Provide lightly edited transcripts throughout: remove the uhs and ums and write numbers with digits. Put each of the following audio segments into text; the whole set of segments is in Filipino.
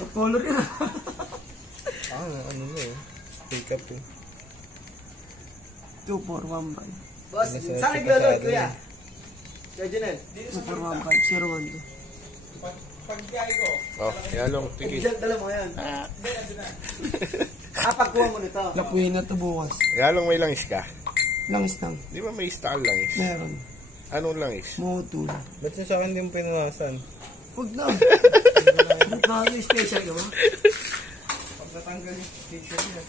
Color yun. Ano mo eh. Pick up eh. 2415. Boss, saan naglo-load kuya? Kuya Junel? 2415 012. Oh, yalong, tikit. Dala mo yan. Pagkuha mo nito. Lapuin na to bukas. Yalong may langis ka. Langis lang. Di ba may style langis? Meron. Anong langis? Motul. Ba't sa akin din pinuwasan? Huwag na. Bago yung special ka ba? Pag natanggal yung special niya.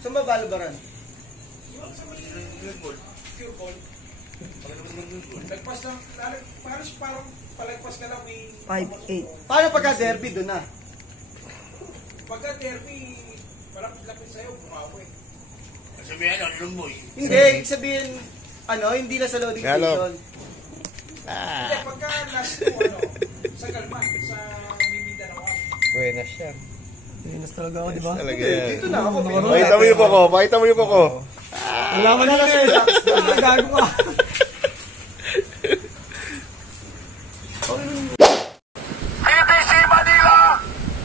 Saan ba balubaran? Sa Manila Mall, pure ball. Lagpas lang, parang palagpas ka lang may... 5'8". Paano pagka derby doon na? Pagka derby, walang lapit sa'yo, bumawi. Sabihan lang, lumboy. Hindi, ibig sabihin, hindi na sa loading station. Hindi, pagka last mo, sa Galman, sa Mindanao. Buenas siya. Pinas talaga ako, di ba? Talaga yan. Dito na ako. Pakita mo yung koko, pakita mo yung koko. Wala ko na lang eh. Gago ka. PBC Manila,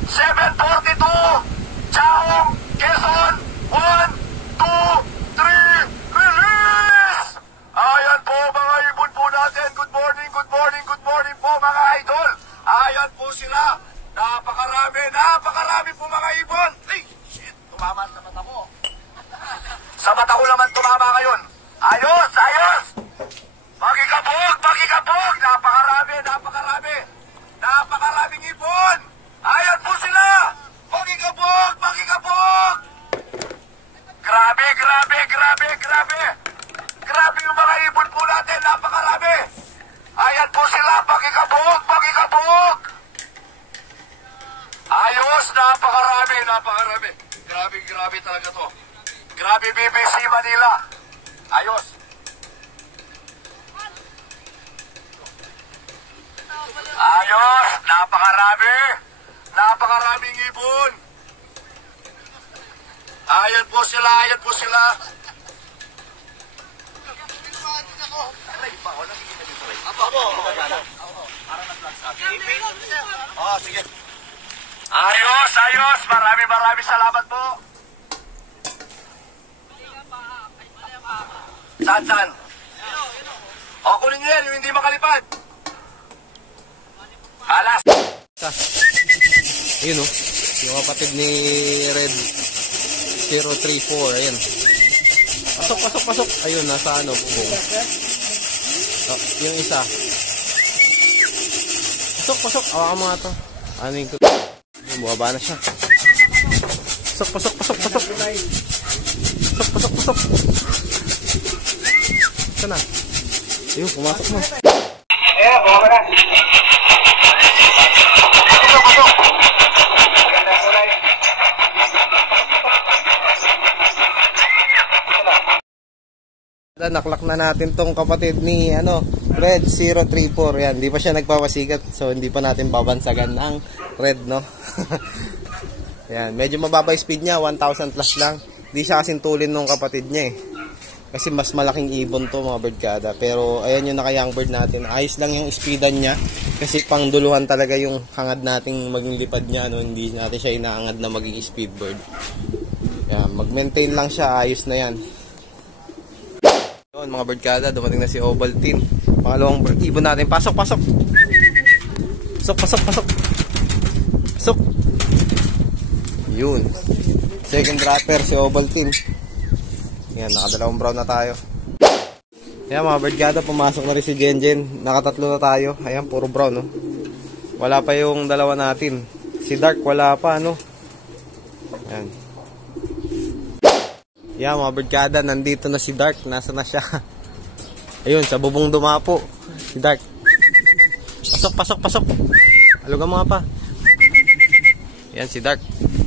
742, Chaong, Quezon, 1, 2, 3, release! Ayan po mga ibon po natin. Good morning, good morning, good morning po mga idol. Ayan po sila. Napakarami po mga ibon. Ay, shit, tumama sa mata ko. Sa mata ko naman tumama ngayon. Ayos, ayos. Magikabog. Napakaraming ibon. Ayan po sila. Magikabog. Grabe. Grabe yung mga ibon po natin. Napakarami. Ayan po sila. Magikabog. Ayos, napakarami. Grabe talaga to. Grabe BBC Manila. Ayos. Ayos, napakaraming ibon. Ayan po sila. Aray, pa, walang hingin na dito rin. Apo. Para na-vlog sa akin. Sige. Ayos. Marami salamat po. Saan? Kunin nyo yan, yung hindi makalipad. Alas. Ayun oh. Yung kapatid ni Red 034. Ayan. Pasok. Ayun, nasa bubong. Oh, yung isa. Pasok. Awakan mo nga to. Ano yung bumaba na siya. Pasok. Pasok. Saan na? Ayun, pumasok mo. Bumaba na. Naklak na natin tong kapatid ni Red 034. Yan, hindi pa siya nagpapasikat. So hindi pa natin babansagan ang Red, no. Yan, medyo mababa yung speed niya, 1,000 plus lang. Hindi siya kasing tulin nung kapatid niya eh. Kasi mas malaking ibon to mga birdkada. Pero ayan yung naka-young bird natin. Ayos lang yung speedan niya. Kasi pang duluhan talaga yung hangad nating maging lipad niya, no. Hindi natin siya inaangad na maging speed bird. Yan, mag-maintain lang siya, ayos na yan. Yun, mga birdkada, dumating na si Ovaltine. Pangalawang bird ibon natin. Pasok. Pasok. Yun. Second dropper si Ovaltine. Yan, nakadalawang brown na tayo. Ayan mga birdkada, pumasok na rin si Jenjen. Nakatatlo na tayo. Ayan, puro brown, no. Wala pa yung dalawa natin. Si Dark wala pa, no. Ayan. Yan mga birdkada, nandito na si Dark. Nasa na siya? Ayun, sa bubong dumapo si Dark. Pasok. Alugan mo nga pa. Yan si Dark.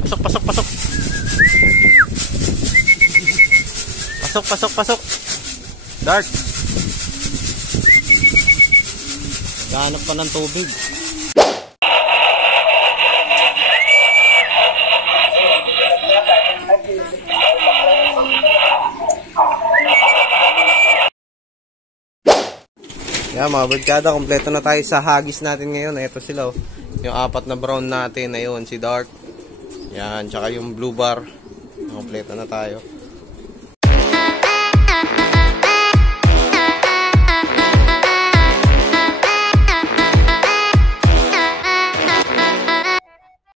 Pasok. Pasok. Dark. Gahanap pa ng tubig. Yan mga birdkada, kompleto na tayo sa hagis natin ngayon. Ito sila oh. Yung 4 na brown natin, ayun, si Dark. Yan, tsaka yung blue bar. Kompleto na tayo.